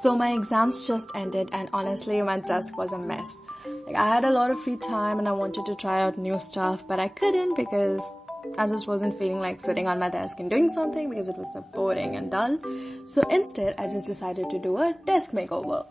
So my exams just ended and honestly my desk was a mess. Like I had a lot of free time and I wanted to try out new stuff, but I couldn't because I just wasn't feeling like sitting on my desk and doing something because it was so boring and dull. So instead I just decided to do a desk makeover.